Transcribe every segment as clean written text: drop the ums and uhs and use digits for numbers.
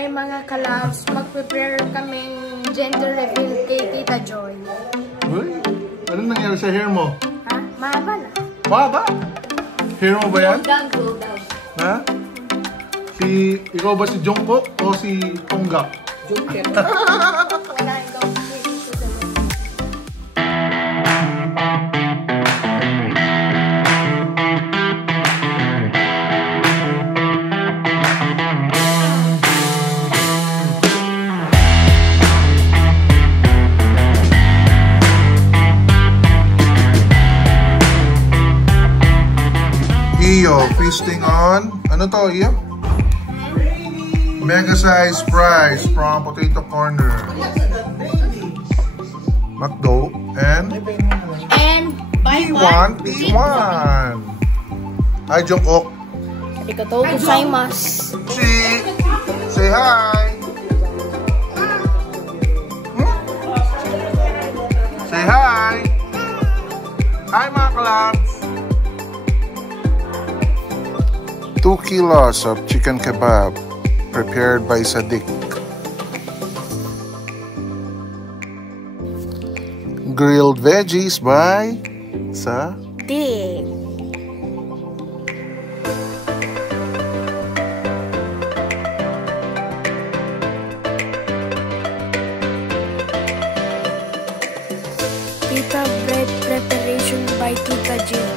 Ay mga kalabs, mag-prepare kaming gender reveal kay Tita Joy. Uy, anong nangyari sa hair mo? Ha? Mahaba na. Mahaba? Hair mo ba yan? Go down. Ha? Ikaw ba si Jungkook o si Tonggak? Joker. Wala ikaw. Iyo, feasting on, ano to, Iyo? Mega size fries from Potato Corner. McDo and buy T1, T1. Hi, Jungkook. Arigatou gozaimasu. Say hi. Say hi. Hi, mga kalabs. 2 kilos of chicken kebab prepared by Sadiq. Grilled veggies by Sadiq. Pita bread preparation by Tita Jill.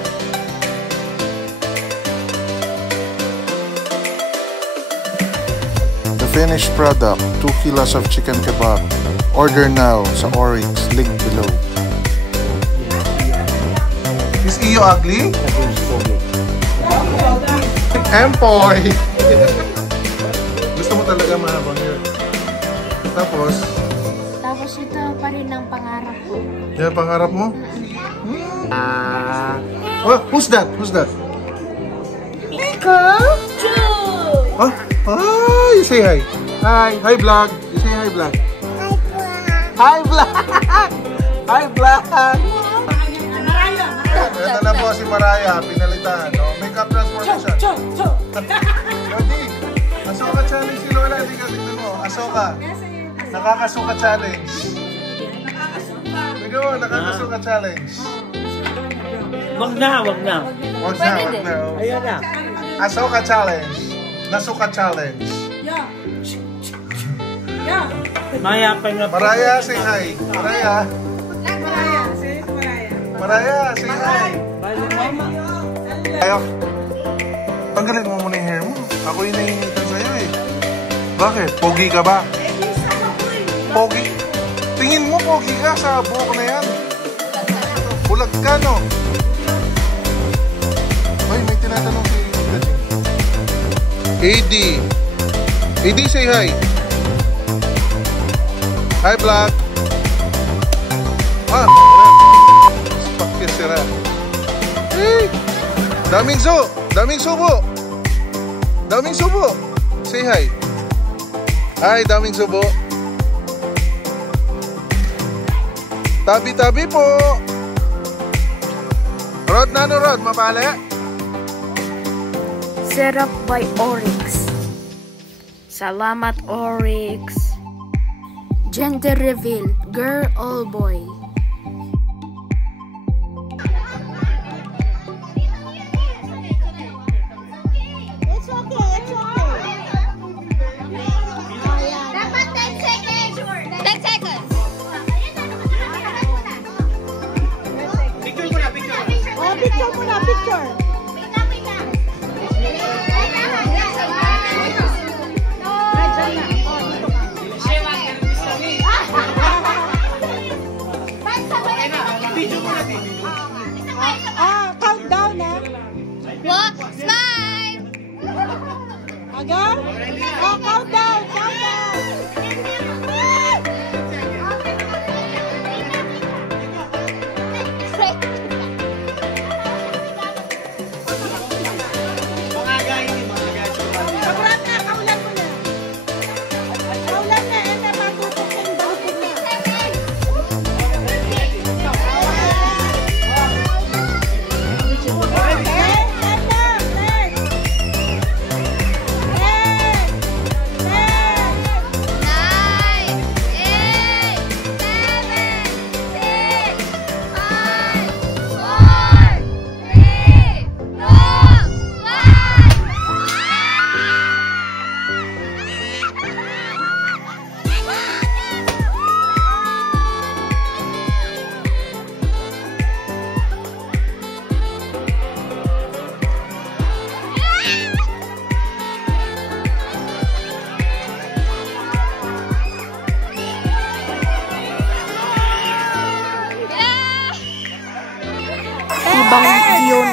Finished product, 2 kilos of chicken kebab. Order now sa Oryx, link below. Is Iyo ugly? Empoy! Gusto mo talaga mahabang yun. Tapos ito pa rin ang pangarap ko. yan pangarap mo? Oh, who's that? Ikaw? Oh, hi! You say hi. Hi. Hi, vlog. You say hi, vlog. Hi, vlog. Hi, vlog. Ito na po si Mariah. Pinalitan. No? Makeup transformation. Lodi, Asoka challenge si Lola. Hindi ka tignan mo. Asoka. Nakakasuka challenge. Tignan mo, nakakasuka challenge. Wag na. Wag na. Ayan na. Asoka challenge. Nasuka challenge. Maya pa na. Mariah, say hi. Mariah, say hi. Ayaw. Tanggalin mo muna yung hair mo. Ako yung nahihinitan sa'yo eh. Bakit? Pogi ka ba? Pogi? Tingin mo pogi ka sa buhok na yan. Bulag ka, no? Ay, may tinatanong si AD. AD, say hi. Hi, vlog. Pakis sira. Hey! Daming subo. Say hi. Hi, daming subo. Tabi-tabi po. Rod, mabale. Set up by Oryx. Salamat, Oryx. Gender reveal, girl or boy. It's okay. Dapat 10 seconds. 10 seconds. Picture muna. Countdown na. What? Smile! Agad? Countdown.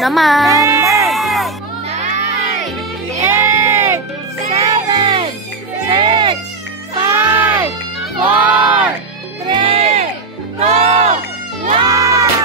naman. 9, 8, 7, 6, 5, 4, 3, 2, 1.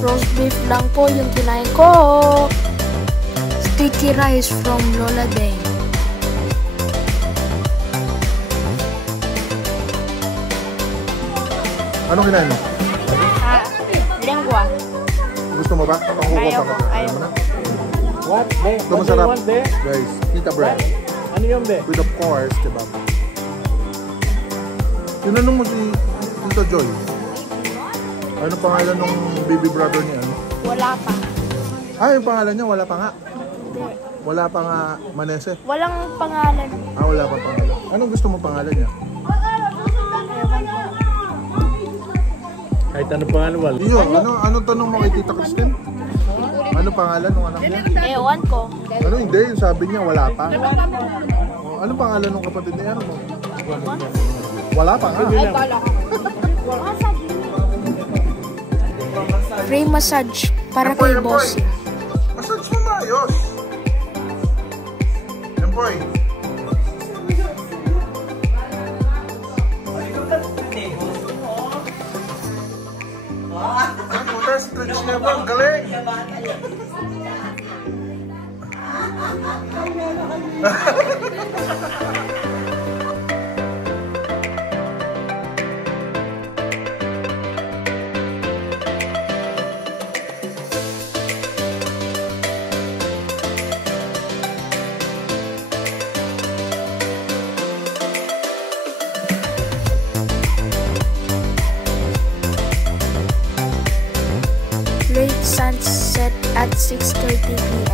Roast beef lang po yung kinain ko. Sticky rice from Lola Day. Anong kinain mo? Lengua. Gusto mo ba? Pangkukuha pa ka. Ayaw. Ano na? What? Be? Ito masarap. What do you want, be? Guys, pita bread. Ano yung be? With of course, kebab. Tinanong mo si Tito Joy. Ano pangalan ng baby brother niya? Ano? Wala pa. Ah, yung pangalan niya, wala pa nga. Wala pa nga Manese. Walang pangalan. Ah, wala pa pangalan. Anong gusto mo pangalan niya? Kahit ano pangalan, wala. Iyo, ano tanong mo kay Tita Kristen? Ano pangalan ng anak niya? Ewan ko. Ano hindi, yung sabi niya wala pa. Oh, ano pangalan ng kapatid niya? Ano mo? Wala pa nga. Free massage para kay boss. Massage mo maayos. Empoy. Ang puta, stretch niya ba? Ang galing. Late sunset at 6:30 p.m.